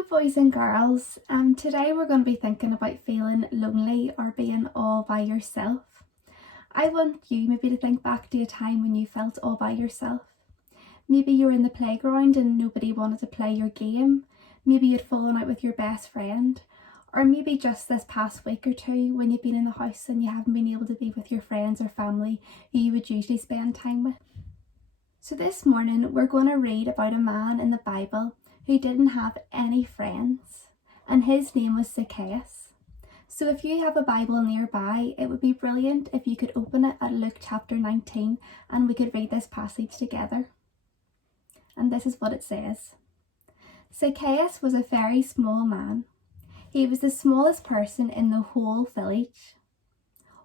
Hello boys and girls, today we're going to be thinking about feeling lonely or being all by yourself. I want you maybe to think back to a time when you felt all by yourself. Maybe you were in the playground and nobody wanted to play your game. Maybe you'd fallen out with your best friend. Or maybe just this past week or two when you've been in the house and you haven't been able to be with your friends or family who you would usually spend time with. So this morning we're going to read about a man in the Bible who didn't have any friends, and his name was Zacchaeus. So if you have a Bible nearby, it would be brilliant if you could open it at Luke chapter 19 and we could read this passage together. And this is what it says. Zacchaeus was a very small man. He was the smallest person in the whole village.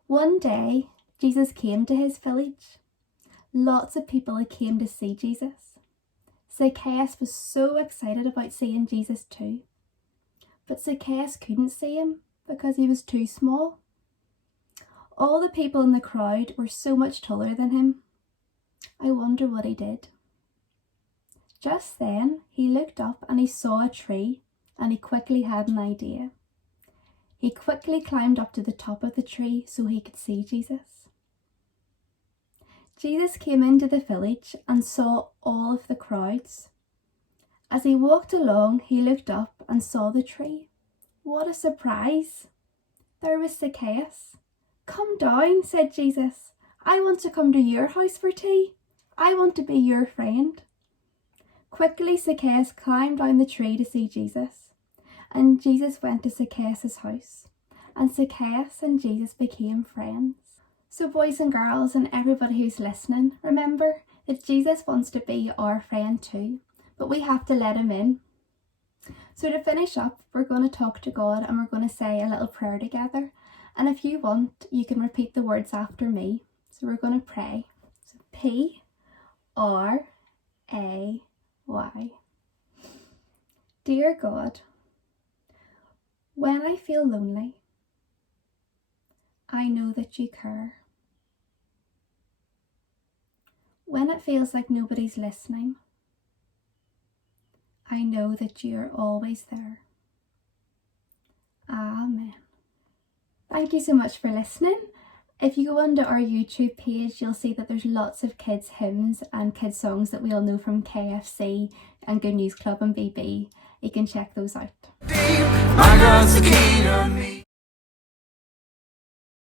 One day, Jesus came to his village. Lots of people came to see Jesus. Zacchaeus was so excited about seeing Jesus too. But Zacchaeus couldn't see him because he was too small. All the people in the crowd were so much taller than him. I wonder what he did. Just then, he looked up and he saw a tree, and he quickly had an idea. He quickly climbed up to the top of the tree so he could see Jesus. Jesus came into the village and saw all of the crowds. As he walked along, he looked up and saw the tree. What a surprise! There was Zacchaeus. "Come down," said Jesus. "I want to come to your house for tea. I want to be your friend." Quickly, Zacchaeus climbed down the tree to see Jesus. And Jesus went to Zacchaeus' house. And Zacchaeus and Jesus became friends. So boys and girls and everybody who's listening, remember that Jesus wants to be our friend too, but we have to let him in. So to finish up, we're going to talk to God and we're going to say a little prayer together. And if you want, you can repeat the words after me. So we're going to pray. So P-R-A-Y. Dear God, when I feel lonely, I know that you care. When it feels like nobody's listening, I know that you are always there. Amen. Thank you so much for listening. If you go onto our YouTube page, you'll see that there's lots of kids' hymns and kids' songs that we all know from KFC and Good News Club and BB. You can check those out. My God's the king of me.